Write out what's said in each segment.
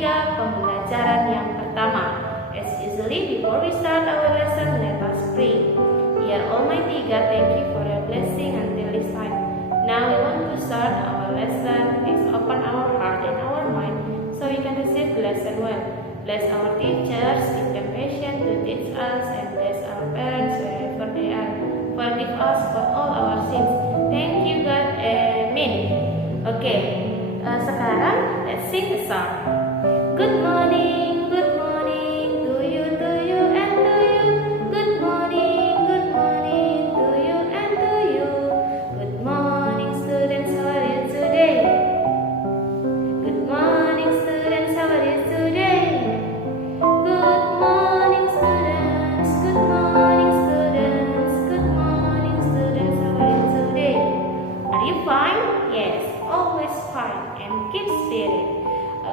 3 pembelajaran yang pertama. As usually, before we start our lesson, let us pray. Dear Almighty God, thank you for your blessing until this time. Now we want to start our lesson. Please open our heart and our mind so we can receive the lesson well. Bless our teachers, give them patience to teach us, and bless our parents wherever they are. Forgive us for all our sins. Thank you God, amen. Okay, sekarang let's sing a song. Good morning to you, and to you. Good morning to you, and to you. Good morning students, how are you today? Good morning students, how are you today? Good morning students, good morning students. Good morning students, how are you today? Are you fine? Yes, always fine, and keep spirit.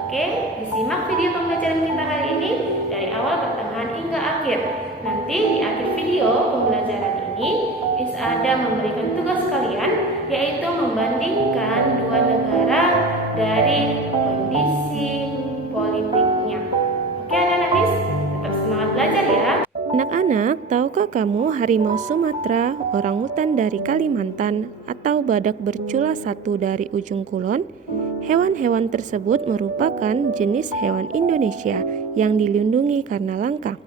Oke, disimak video pembelajaran kita hari ini dari awal pertengahan hingga akhir. Nanti di akhir video pembelajaran ini Miss Ada memberikan tugas kalian, yaitu membandingkan dua negara dari kondisi politiknya. Oke anak-anak Miss, tetap semangat belajar ya. Anak-anak, tahukah kamu harimau Sumatera, orangutan dari Kalimantan, atau badak bercula satu dari ujung kulon? Hewan-hewan tersebut merupakan jenis hewan Indonesia yang dilindungi karena langka.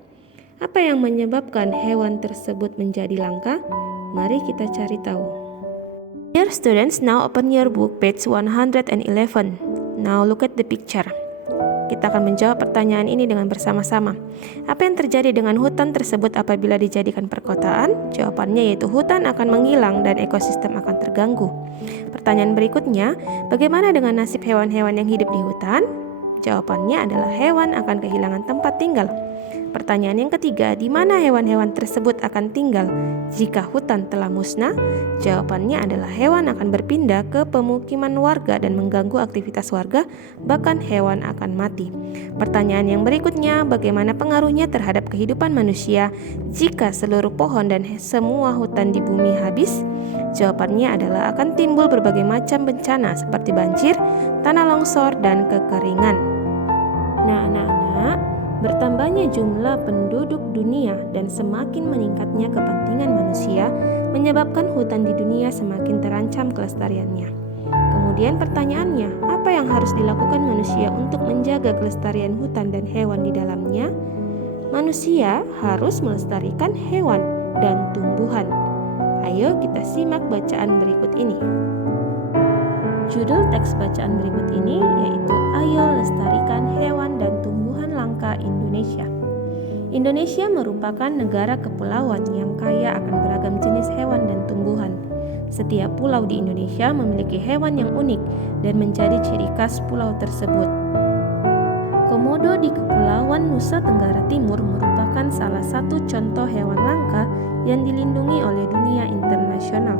Apa yang menyebabkan hewan tersebut menjadi langka? Mari kita cari tahu. Dear students, now open your book page 111. Now look at the picture. Kita akan menjawab pertanyaan ini dengan bersama-sama. Apa yang terjadi dengan hutan tersebut apabila dijadikan perkotaan? Jawabannya yaitu hutan akan menghilang dan ekosistem akan terganggu. Pertanyaan berikutnya, bagaimana dengan nasib hewan-hewan yang hidup di hutan? Jawabannya adalah hewan akan kehilangan tempat tinggal. Pertanyaan yang ketiga, di mana hewan-hewan tersebut akan tinggal jika hutan telah musnah? Jawabannya adalah hewan akan berpindah ke pemukiman warga dan mengganggu aktivitas warga, bahkan hewan akan mati. Pertanyaan yang berikutnya, bagaimana pengaruhnya terhadap kehidupan manusia jika seluruh pohon dan semua hutan di bumi habis? Jawabannya adalah akan timbul berbagai macam bencana seperti banjir, tanah longsor, dan kekeringan. Nah, anak-anak, bertambahnya jumlah penduduk dunia dan semakin meningkatnya kepentingan manusia menyebabkan hutan di dunia semakin terancam kelestariannya. Kemudian pertanyaannya, apa yang harus dilakukan manusia untuk menjaga kelestarian hutan dan hewan di dalamnya? Manusia harus melestarikan hewan dan tumbuhan. Ayo kita simak bacaan berikut ini. Judul teks bacaan berikut ini yaitu Ayo Lestarikan Hewan dan Tumbuhan Langka Indonesia. Indonesia merupakan negara kepulauan yang kaya akan beragam jenis hewan dan tumbuhan. Setiap pulau di Indonesia memiliki hewan yang unik dan menjadi ciri khas pulau tersebut. Komodo di Kepulauan Nusa Tenggara Timur merupakan salah satu contoh hewan langka yang dilindungi oleh dunia internasional.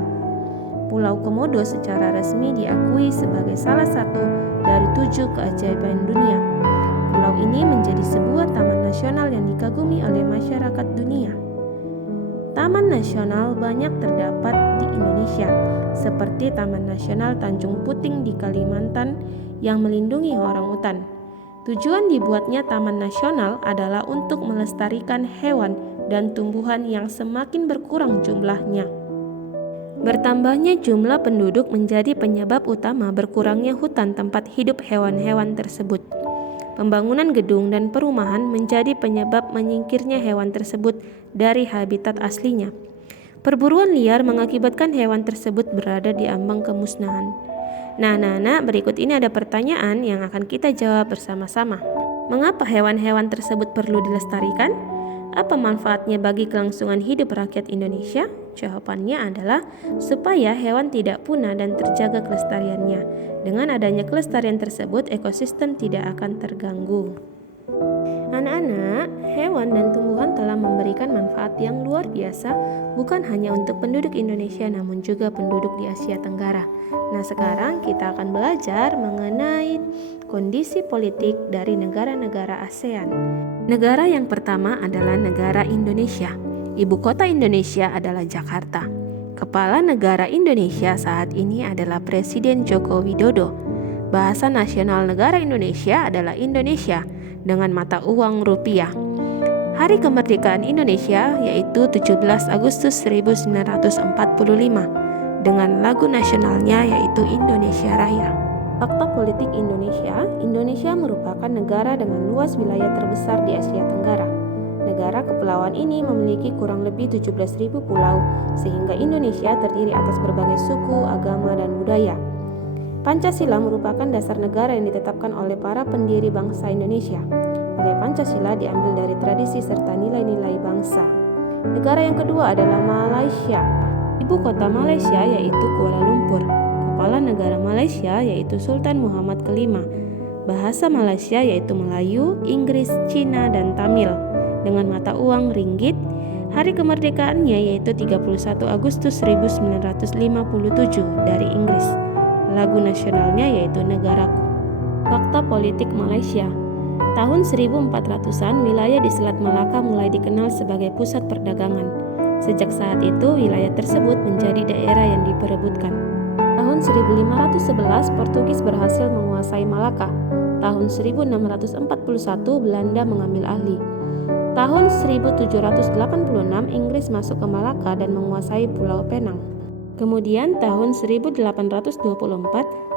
Pulau Komodo secara resmi diakui sebagai salah satu dari 7 keajaiban dunia. Pulau ini menjadi sebuah taman nasional yang dikagumi oleh masyarakat dunia. Taman nasional banyak terdapat di Indonesia, seperti Taman Nasional Tanjung Puting di Kalimantan yang melindungi orangutan. Tujuan dibuatnya taman nasional adalah untuk melestarikan hewan dan tumbuhan yang semakin berkurang jumlahnya. Bertambahnya jumlah penduduk menjadi penyebab utama berkurangnya hutan tempat hidup hewan-hewan tersebut. Pembangunan gedung dan perumahan menjadi penyebab menyingkirnya hewan tersebut dari habitat aslinya. Perburuan liar mengakibatkan hewan tersebut berada di ambang kemusnahan. Nah, anak-anak, berikut ini ada pertanyaan yang akan kita jawab bersama-sama. Mengapa hewan-hewan tersebut perlu dilestarikan? Apa manfaatnya bagi kelangsungan hidup rakyat Indonesia? Jawabannya adalah supaya hewan tidak punah dan terjaga kelestariannya. Dengan adanya kelestarian tersebut, ekosistem tidak akan terganggu. Anak-anak, hewan dan tumbuhan telah memberikan manfaat yang luar biasa bukan hanya untuk penduduk Indonesia namun juga penduduk di Asia Tenggara. Nah, sekarang kita akan belajar mengenai kondisi politik dari negara-negara ASEAN. Negara yang pertama adalah negara Indonesia. Ibu kota Indonesia adalah Jakarta. Kepala negara Indonesia saat ini adalah Presiden Joko Widodo. Bahasa nasional negara Indonesia adalah Indonesia dengan mata uang rupiah. Hari kemerdekaan Indonesia yaitu 17 Agustus 1945 dengan lagu nasionalnya yaitu Indonesia Raya. Fakta politik Indonesia, Indonesia merupakan negara dengan luas wilayah terbesar di Asia Tenggara. Negara kepulauan ini memiliki kurang lebih 17.000 pulau, sehingga Indonesia terdiri atas berbagai suku, agama, dan budaya. Pancasila merupakan dasar negara yang ditetapkan oleh para pendiri bangsa Indonesia. Nilai Pancasila diambil dari tradisi serta nilai-nilai bangsa. Negara yang kedua adalah Malaysia. Ibu kota Malaysia yaitu Kuala Lumpur. Kepala negara Malaysia yaitu Sultan Muhammad kelima. Bahasa Malaysia yaitu Melayu, Inggris, Cina, dan Tamil. Dengan mata uang ringgit. Hari kemerdekaannya yaitu 31 Agustus 1957 dari Inggris. Lagu nasionalnya yaitu Negaraku. Fakta politik Malaysia. Tahun 1400-an wilayah di Selat Malaka mulai dikenal sebagai pusat perdagangan. Sejak saat itu wilayah tersebut menjadi daerah yang diperebutkan. Tahun 1511 Portugis berhasil menguasai Malaka. Tahun 1641 Belanda mengambil alih. Tahun 1786 Inggris masuk ke Malaka dan menguasai Pulau Penang. Kemudian tahun 1824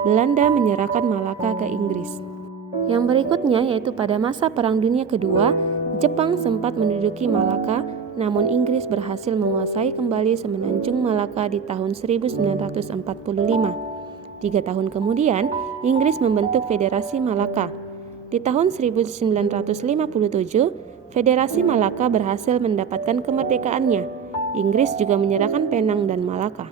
Belanda menyerahkan Malaka ke Inggris. Yang berikutnya yaitu pada masa Perang Dunia Kedua, Jepang sempat menduduki Malaka, namun Inggris berhasil menguasai kembali semenanjung Malaka di tahun 1945. 3 tahun kemudian, Inggris membentuk Federasi Malaka. Di tahun 1957, Federasi Malaka berhasil mendapatkan kemerdekaannya. Inggris juga menyerahkan Penang dan Malaka.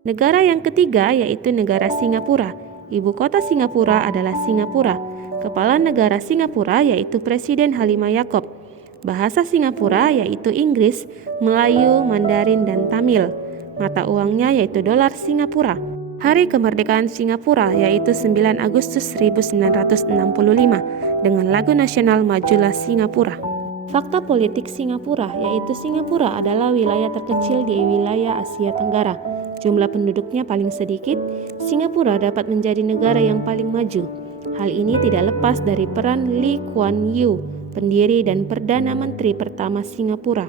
Negara yang ketiga yaitu negara Singapura. Ibu kota Singapura adalah Singapura. Kepala negara Singapura yaitu Presiden Halimah Yacob. Bahasa Singapura yaitu Inggris, Melayu, Mandarin, dan Tamil. Mata uangnya yaitu dolar Singapura. Hari kemerdekaan Singapura yaitu 9 Agustus 1965 dengan lagu nasional Majulah Singapura. Fakta politik Singapura yaitu Singapura adalah wilayah terkecil di wilayah Asia Tenggara. Jumlah penduduknya paling sedikit, Singapura dapat menjadi negara yang paling maju. Hal ini tidak lepas dari peran Lee Kuan Yew, pendiri dan Perdana Menteri pertama Singapura.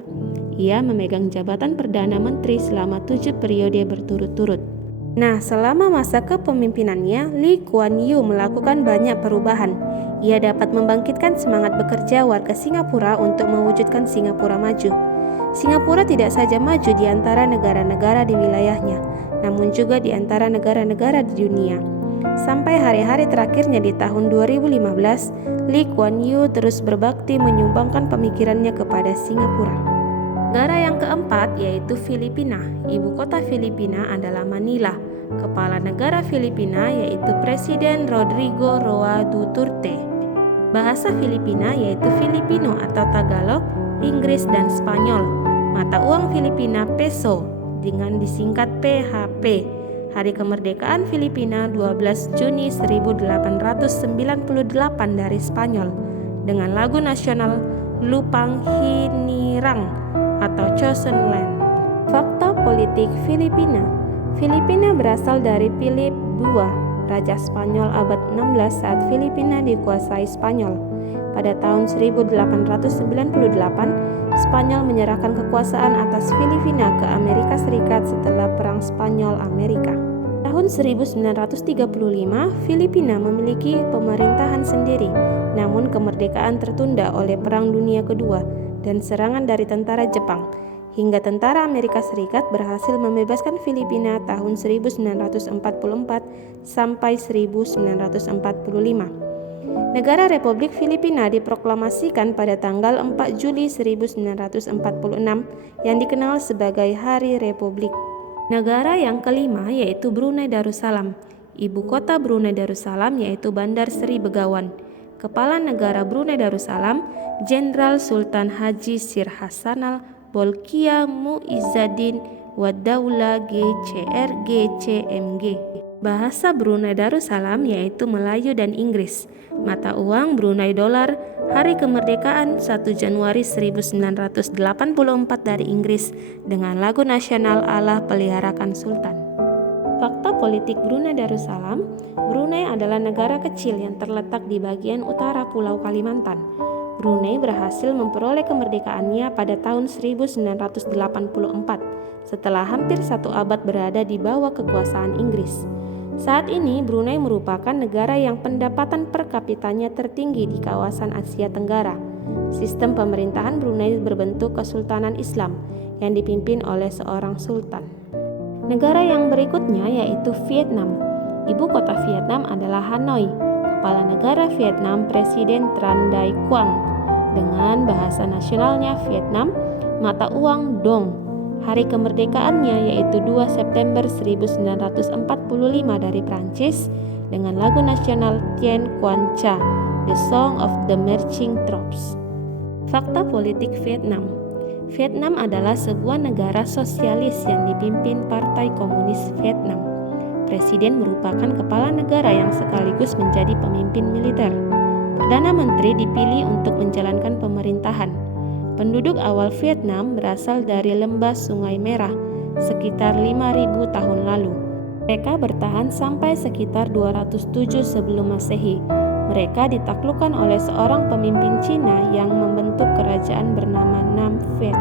Ia memegang jabatan Perdana Menteri selama 7 periode berturut-turut. Nah, selama masa kepemimpinannya, Lee Kuan Yew melakukan banyak perubahan. Ia dapat membangkitkan semangat bekerja warga Singapura untuk mewujudkan Singapura maju. Singapura tidak saja maju di antara negara-negara di wilayahnya, namun juga di antara negara-negara di dunia. Sampai hari-hari terakhirnya di tahun 2015, Lee Kuan Yew terus berbakti menyumbangkan pemikirannya kepada Singapura. Negara yang keempat yaitu Filipina. Ibu kota Filipina adalah Manila. Kepala negara Filipina yaitu Presiden Rodrigo Roa Duterte. Bahasa Filipina yaitu Filipino atau Tagalog, Inggris, dan Spanyol. Mata uang Filipina peso dengan disingkat PHP. Hari kemerdekaan Filipina 12 Juni 1898 dari Spanyol dengan lagu nasional Lupang Hinirang atau Chosen Land. Fakta politik Filipina. Filipina berasal dari Philip II, Raja Spanyol abad 16 saat Filipina dikuasai Spanyol. Pada tahun 1898, Spanyol menyerahkan kekuasaan atas Filipina ke Amerika Serikat setelah Perang Spanyol-Amerika. Tahun 1935, Filipina memiliki pemerintahan sendiri, namun kemerdekaan tertunda oleh Perang Dunia Kedua dan serangan dari tentara Jepang, hingga tentara Amerika Serikat berhasil membebaskan Filipina tahun 1944 sampai 1945. Negara Republik Filipina diproklamasikan pada tanggal 4 Juli 1946 yang dikenal sebagai Hari Republik. Negara yang kelima yaitu Brunei Darussalam. Ibu kota Brunei Darussalam yaitu Bandar Seri Begawan. Kepala negara Brunei Darussalam, Jenderal Sultan Haji Sir Hasanal Bolkiah Muizzaddin Wadaula GCRGCMG. Bahasa Brunei Darussalam yaitu Melayu dan Inggris. Mata uang Brunei Dolar. Hari kemerdekaan 1 Januari 1984 dari Inggris dengan lagu nasional Allah Peliharakan Sultan. Fakta politik Brunei Darussalam. Brunei adalah negara kecil yang terletak di bagian utara Pulau Kalimantan. Brunei berhasil memperoleh kemerdekaannya pada tahun 1984 setelah hampir satu abad berada di bawah kekuasaan Inggris. Saat ini Brunei merupakan negara yang pendapatan per kapitanya tertinggi di kawasan Asia Tenggara. Sistem pemerintahan Brunei berbentuk Kesultanan Islam yang dipimpin oleh seorang sultan. Negara yang berikutnya yaitu Vietnam. Ibu kota Vietnam adalah Hanoi. Kepala negara Vietnam Presiden Tran Dai Quang. Dengan bahasa nasionalnya Vietnam, mata uang dong. Hari kemerdekaannya yaitu 2 September 1945 dari Prancis dengan lagu nasional Tien Quan Cha, The Song of the Marching Troops. Fakta politik Vietnam. Vietnam adalah sebuah negara sosialis yang dipimpin Partai Komunis Vietnam. Presiden merupakan kepala negara yang sekaligus menjadi pemimpin militer. Perdana Menteri dipilih untuk menjalankan pemerintahan. Penduduk awal Vietnam berasal dari lembah Sungai Merah sekitar 5.000 tahun lalu. Mereka bertahan sampai sekitar 207 sebelum Masehi. Mereka ditaklukkan oleh seorang pemimpin Cina yang membentuk kerajaan bernama Nam Viet.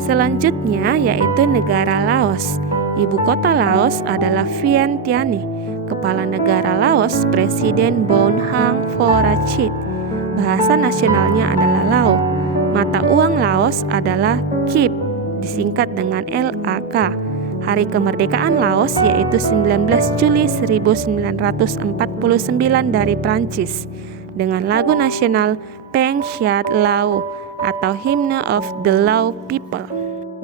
Selanjutnya yaitu negara Laos. Ibu kota Laos adalah Vientiane. Kepala negara Laos Presiden Bouhang Vorachit. Bahasa nasionalnya adalah Lao. Mata uang Laos adalah Kip, disingkat dengan LAK. Hari kemerdekaan Laos yaitu 19 Juli 1949 dari Prancis dengan lagu nasional Peng Siat Lao atau Hymn of the Lao People.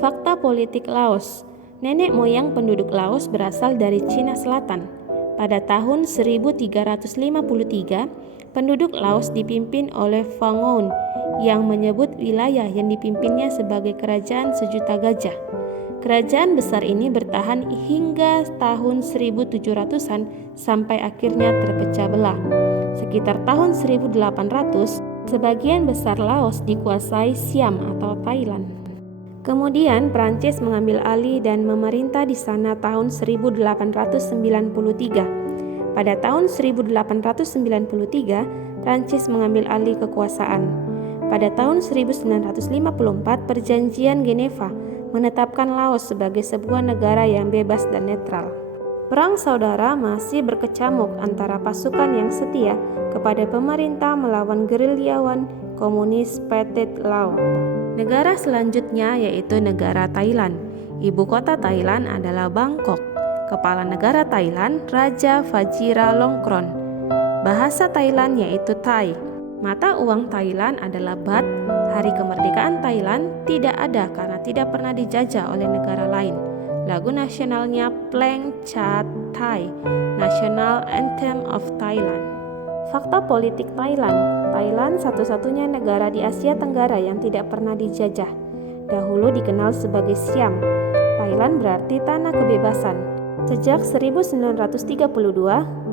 Fakta politik Laos. Nenek moyang penduduk Laos berasal dari Cina Selatan. Pada tahun 1353, penduduk Laos dipimpin oleh Phang yang menyebut wilayah yang dipimpinnya sebagai Kerajaan Sejuta Gajah. Kerajaan besar ini bertahan hingga tahun 1700-an sampai akhirnya terpecah belah. Sekitar tahun 1800, sebagian besar Laos dikuasai Siam atau Thailand. Kemudian Prancis mengambil alih dan memerintah di sana tahun 1893. Pada tahun 1893, Prancis mengambil alih kekuasaan. Pada tahun 1954, Perjanjian Geneva menetapkan Laos sebagai sebuah negara yang bebas dan netral. Perang saudara masih berkecamuk antara pasukan yang setia kepada pemerintah melawan gerilyawan komunis Pathet Lao. Negara selanjutnya yaitu negara Thailand. Ibu kota Thailand adalah Bangkok. Kepala negara Thailand Raja Vajiralongkorn. Bahasa Thailand yaitu Thai. Mata uang Thailand adalah baht. Hari kemerdekaan Thailand tidak ada karena tidak pernah dijajah oleh negara lain. Lagu nasionalnya Pleng Chat Thai, National Anthem of Thailand. Fakta politik Thailand. Thailand satu-satunya negara di Asia Tenggara yang tidak pernah dijajah. Dahulu dikenal sebagai Siam. Thailand berarti tanah kebebasan. Sejak 1932,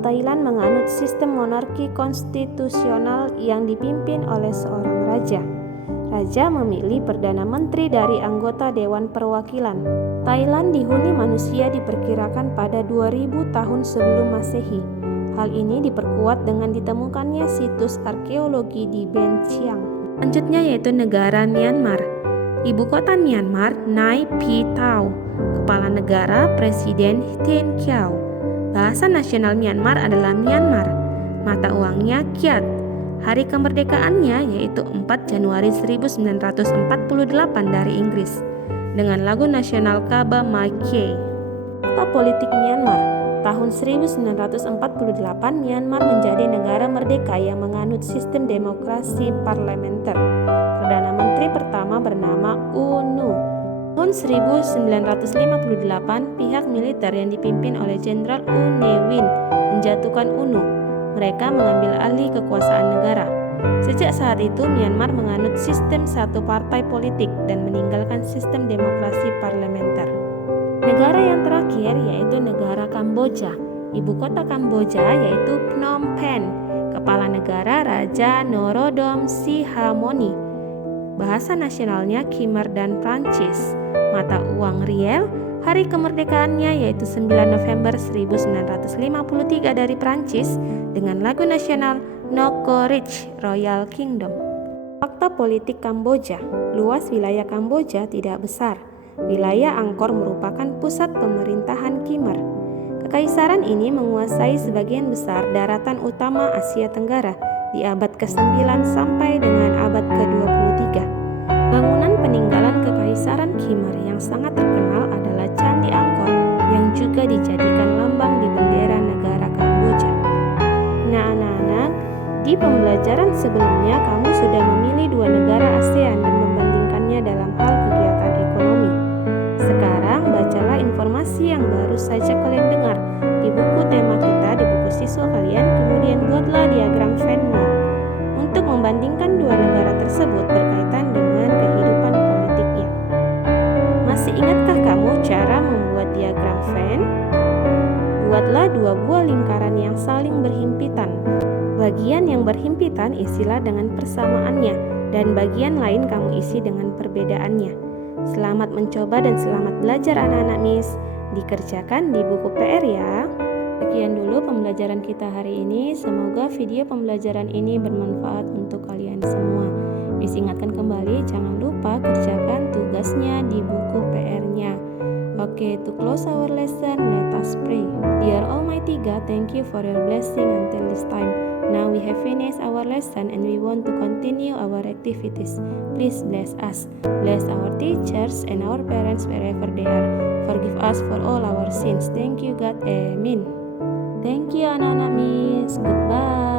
Thailand menganut sistem monarki konstitusional yang dipimpin oleh seorang raja. Raja memilih Perdana Menteri dari anggota Dewan Perwakilan. Thailand dihuni manusia diperkirakan pada 2000 tahun sebelum Masehi. Hal ini diperkuat dengan ditemukannya situs arkeologi di Ben Chiang. Selanjutnya yaitu negara Myanmar. Ibu kota Myanmar Nay Pyi Taw. Kepala negara Presiden Tin Khiau. Bahasa nasional Myanmar adalah Myanmar. Mata uangnya Kyat. Hari kemerdekaannya yaitu 4 Januari 1948 dari Inggris dengan lagu nasional Kaba Mai Kye. Fakta politik Myanmar. Tahun 1948, Myanmar menjadi negara merdeka yang menganut sistem demokrasi parlementer. Perdana Menteri pertama bernama U Nu. Tahun 1958, pihak militer yang dipimpin oleh Jenderal U Ne Win menjatuhkan UNU. Mereka mengambil alih kekuasaan negara. Sejak saat itu, Myanmar menganut sistem satu partai politik dan meninggalkan sistem demokrasi parlementer. Negara yang terakhir yaitu negara Kamboja. Ibu kota Kamboja yaitu Phnom Penh. Kepala negara Raja Norodom Sihamoni. Bahasa nasionalnya Khmer dan Prancis. Mata uang riel Hari kemerdekaannya yaitu 9 November 1953 dari Prancis dengan lagu nasional Nokoreach Royal Kingdom. Fakta politik Kamboja. Luas wilayah Kamboja tidak besar. Wilayah Angkor merupakan pusat pemerintahan Khmer. Kekaisaran ini menguasai sebagian besar daratan utama Asia Tenggara di abad ke-9 sampai dengan abad ke-23. Bangunan peninggalan Kekaisaran Khmer yang sangat terkenal adalah Candi Angkor yang juga dijadikan lambang di bendera negara Kamboja. Nah anak-anak, di pembelajaran sebelumnya kamu sudah memilih 2 negara ASEAN dan membandingkannya dalam hal kegiatan ekonomi. Sekarang bacalah informasi yang baru saja kalian dengar di buku tema kita, di buku siswa kalian, kemudian buatlah diagram Venn Moore untuk membandingkan 2 negara tersebut berkaitan dengan kehidupan politiknya. Masih ingatkah kamu cara membuat diagram Venn? Buatlah 2 buah lingkaran yang saling berhimpitan. Bagian yang berhimpitan isilah dengan persamaannya dan bagian lain kamu isi dengan perbedaannya. Selamat mencoba dan selamat belajar anak-anak Miss. Dikerjakan di buku PR ya. Sekian dulu pembelajaran kita hari ini. Semoga video pembelajaran ini bermanfaat untuk kalian semua. Miss ingatkan kembali, jangan lupa kerjakan tugasnya di buku PR-nya. Okay, to close our lesson, let us pray. Dear Almighty God, thank you for your blessing until this time. Now we have finished our lesson and we want to continue our activities. Please bless us. Bless our teachers and our parents wherever they are. Forgive us for all our sins. Thank you God. Amen. Thank you anak-anak Miss. Goodbye.